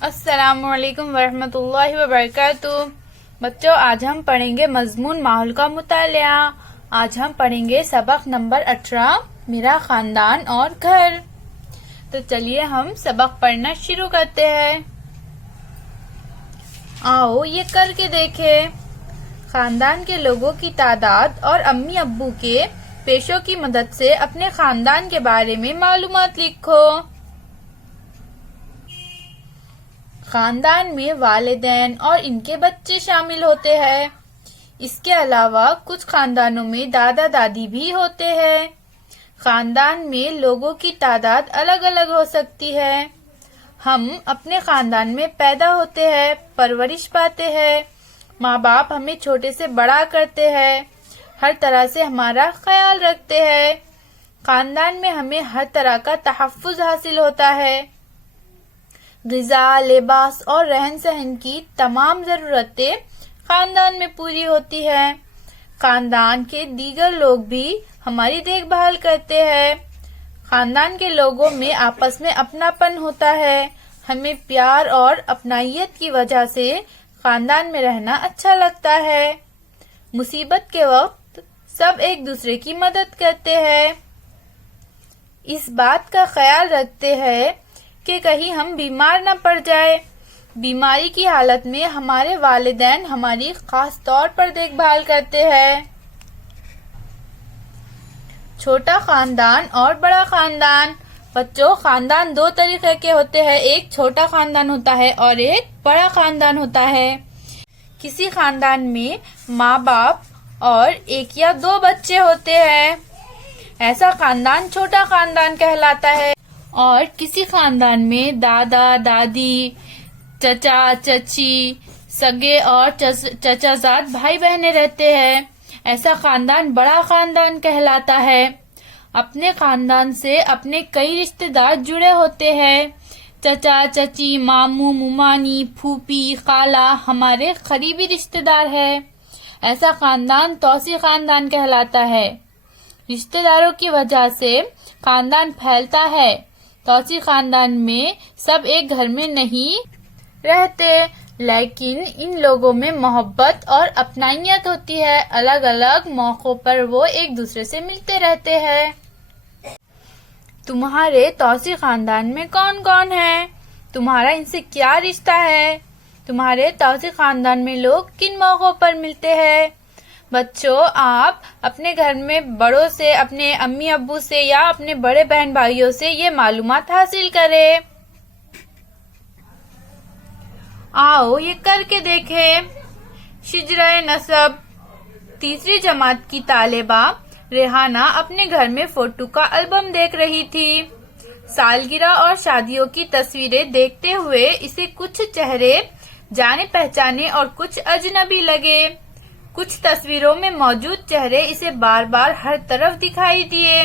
السلام علیکم ورحمۃ اللہ وبرکاتہ۔ بچوں، آج ہم پڑھیں گے مضمون ماحول کا مطالعہ۔ آج ہم پڑھیں گے سبق نمبر 18 میرا خاندان اور گھر۔ تو چلیے ہم سبق پڑھنا شروع کرتے ہیں۔ آؤ یہ کر کے دیکھیں۔ خاندان کے لوگوں کی تعداد اور امی ابو کے پیشوں کی مدد سے اپنے خاندان کے بارے میں معلومات لکھو۔ خاندان میں والدین اور ان کے بچے شامل ہوتے ہیں۔ اس کے علاوہ کچھ خاندانوں میں دادا دادی بھی ہوتے ہیں۔ خاندان میں لوگوں کی تعداد الگ الگ ہو سکتی ہے۔ ہم اپنے خاندان میں پیدا ہوتے ہیں، پرورش پاتے ہیں، ماں باپ ہمیں چھوٹے سے بڑا کرتے ہیں، ہر طرح سے ہمارا خیال رکھتے ہیں۔ خاندان میں ہمیں ہر طرح کا تحفظ حاصل ہوتا ہے۔ غذا، لباس اور رہن سہن کی تمام ضرورتیں خاندان میں پوری ہوتی ہیں۔ خاندان کے دیگر لوگ بھی ہماری دیکھ بھال کرتے ہیں۔ خاندان کے لوگوں میں آپس میں اپناپن ہوتا ہے۔ ہمیں پیار اور اپنائیت کی وجہ سے خاندان میں رہنا اچھا لگتا ہے۔ مصیبت کے وقت سب ایک دوسرے کی مدد کرتے ہیں۔ اس بات کا خیال رکھتے ہیں کہ کہیں ہم بیمار نہ پڑ جائے۔ بیماری کی حالت میں ہمارے والدین ہماری خاص طور پر دیکھ بھال کرتے ہیں۔ چھوٹا خاندان اور بڑا خاندان۔ بچوں، خاندان دو طریقے کے ہوتے ہیں، ایک چھوٹا خاندان ہوتا ہے اور ایک بڑا خاندان ہوتا ہے۔ کسی خاندان میں ماں باپ اور ایک یا دو بچے ہوتے ہیں، ایسا خاندان چھوٹا خاندان کہلاتا ہے۔ اور کسی خاندان میں دادا دادی، چچا چچی، سگے اور چچا زاد بھائی بہنیں رہتے ہیں، ایسا خاندان بڑا خاندان کہلاتا ہے۔ اپنے خاندان سے اپنے کئی رشتہ دار جڑے ہوتے ہیں۔ چچا چچی، ماموں ممانی، پھوپھی خالہ ہمارے قریبی رشتہ دار ہیں، ایسا خاندان توسیع خاندان کہلاتا ہے۔ رشتہ داروں کی وجہ سے خاندان پھیلتا ہے۔ توسیع خاندان میں سب ایک گھر میں نہیں رہتے، لیکن ان لوگوں میں محبت اور اپنائیت ہوتی ہے۔ الگ الگ موقعوں پر وہ ایک دوسرے سے ملتے رہتے ہیں۔ تمہارے توسیع خاندان میں کون کون ہے؟ تمہارا ان سے کیا رشتہ ہے؟ تمہارے توسیع خاندان میں لوگ کن موقعوں پر ملتے ہیں؟ بچوں، آپ اپنے گھر میں بڑوں سے، اپنے امی ابو سے یا اپنے بڑے بہن بھائیوں سے یہ معلومات حاصل کریں۔ آؤ یہ کر کے دیکھیں۔ شجرہ نسب۔ تیسری جماعت کی طالبہ ریحانہ اپنے گھر میں فوٹو کا البم دیکھ رہی تھی۔ سالگرہ اور شادیوں کی تصویریں دیکھتے ہوئے اسے کچھ چہرے جانے پہچانے اور کچھ اجنبی لگے۔ کچھ تصویروں میں موجود چہرے اسے بار بار ہر طرف دکھائی دیے۔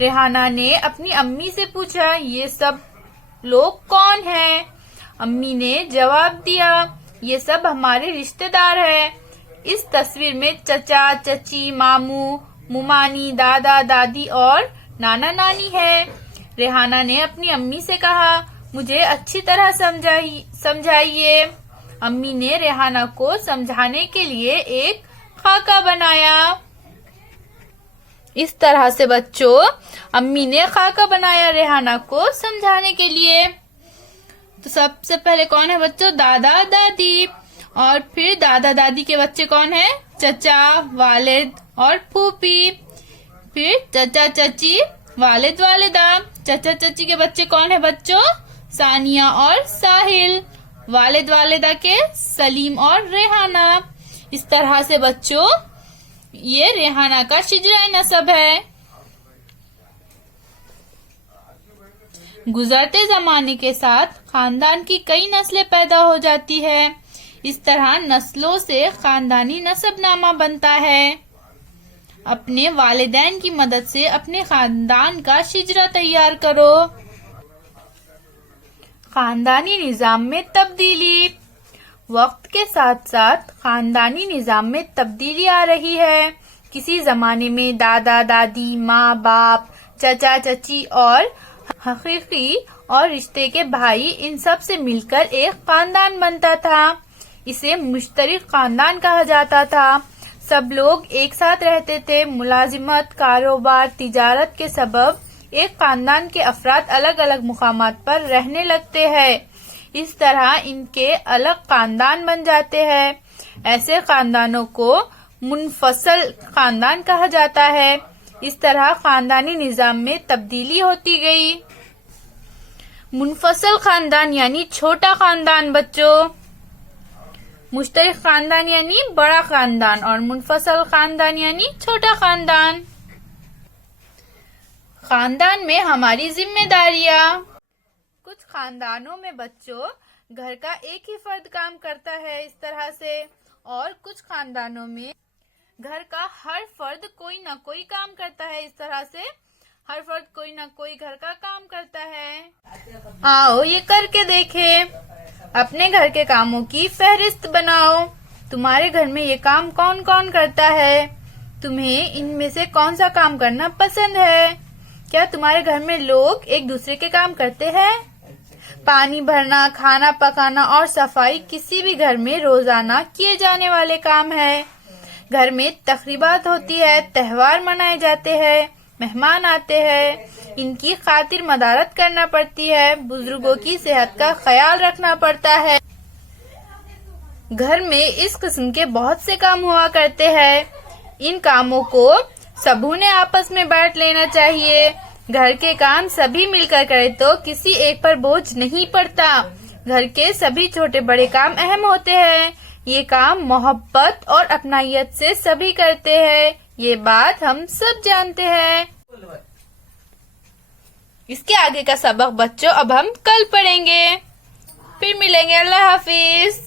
ریحانہ نے اپنی امی سے پوچھا، یہ سب لوگ کون ہیں؟ امی نے جواب دیا، یہ سب ہمارے رشتہ دار ہیں۔ اس تصویر میں چچا چچی، ماموں ممانی، دادا دادی اور نانا نانی ہے۔ ریحانہ نے اپنی امی سے کہا، مجھے اچھی طرح سمجھائیے۔ امی نے ریحانہ کو سمجھانے کے لیے ایک خاکہ بنایا۔ اس طرح سے بچوں، امی نے خاکہ بنایا ریحانہ کو سمجھانے کے لیے۔ تو سب سے پہلے کون ہے بچوں؟ دادا دادی، اور پھر دادا دادی کے بچے کون ہیں؟ چچا، والد اور پھوپھی۔ پھر چچا چچی، والد والدہ۔ چچا چچی کے بچے کون ہیں بچوں؟ ثانیہ اور ساحل۔ والد والدہ کے سلیم اور ریحانہ۔ اس طرح سے بچوں، یہ ریحانہ کا شجرہ نسب ہے۔ گزرتے زمانے کے ساتھ خاندان کی کئی نسلیں پیدا ہو جاتی ہے۔ اس طرح نسلوں سے خاندانی نسب نامہ بنتا ہے۔ اپنے والدین کی مدد سے اپنے خاندان کا شجرہ تیار کرو۔ خاندانی نظام میں تبدیلی۔ وقت کے ساتھ ساتھ خاندانی نظام میں تبدیلی آ رہی ہے۔ کسی زمانے میں دادا دادی، ماں باپ، چچا چچی اور حقیقی اور رشتے کے بھائی ان سب سے مل کر ایک خاندان بنتا تھا. اسے مشترک خاندان کہا جاتا تھا. سب لوگ ایک ساتھ رہتے تھے. ملازمت، کاروبار، تجارت کے سبب ایک خاندان کے افراد الگ الگ مقامات پر رہنے لگتے ہیں. اس طرح ان کے الگ خاندان بن جاتے ہیں. ایسے خاندانوں کو منفصل خاندان کہا جاتا ہے. اس طرح خاندانی نظام میں تبدیلی ہوتی گئی. منفصل خاندان یعنی چھوٹا خاندان بچوں. مشترک خاندان یعنی بڑا خاندان اور منفصل خاندان یعنی چھوٹا خاندان. خاندان میں ہماری ذمہ داریاں. کچھ خاندانوں میں بچوں گھر کا ایک ہی فرد کام کرتا ہے اس طرح سے، اور کچھ خاندانوں میں گھر کا ہر فرد کوئی نہ کوئی کام کرتا ہے اس طرح سے. ہر فرد کوئی نہ کوئی گھر کا کام کرتا ہے. آؤ یہ کر کے دیکھیں. اپنے گھر کے کاموں کی فہرست بناؤ. تمہارے گھر میں یہ کام کون کون کرتا ہے؟ تمہیں ان میں سے کون سا کام کرنا پسند ہے؟ کیا تمہارے گھر میں لوگ ایک دوسرے کے کام کرتے ہیں؟ پانی بھرنا، کھانا پکانا اور صفائی کسی بھی گھر میں روزانہ کیے جانے والے کام ہے. گھر میں تقریبات ہوتی ہے، تہوار منائے جاتے ہیں، مہمان آتے ہیں. ان کی خاطر مدارت کرنا پڑتی ہے. بزرگوں کی صحت کا خیال رکھنا پڑتا ہے. گھر میں اس قسم کے بہت سے کام ہوا کرتے ہیں. ان کاموں کو سبھوں نے آپس میں بانٹ لینا چاہیے. گھر کے کام سبھی مل کر کرے تو کسی ایک پر بوجھ نہیں پڑتا. گھر کے سبھی چھوٹے بڑے کام اہم ہوتے ہیں. یہ کام محبت اور اپنائیت سے سبھی کرتے ہیں. یہ بات ہم سب جانتے ہیں. اس کے آگے کا سبق بچوں اب ہم کل پڑھیں گے. پھر ملیں گے. اللہ حافظ.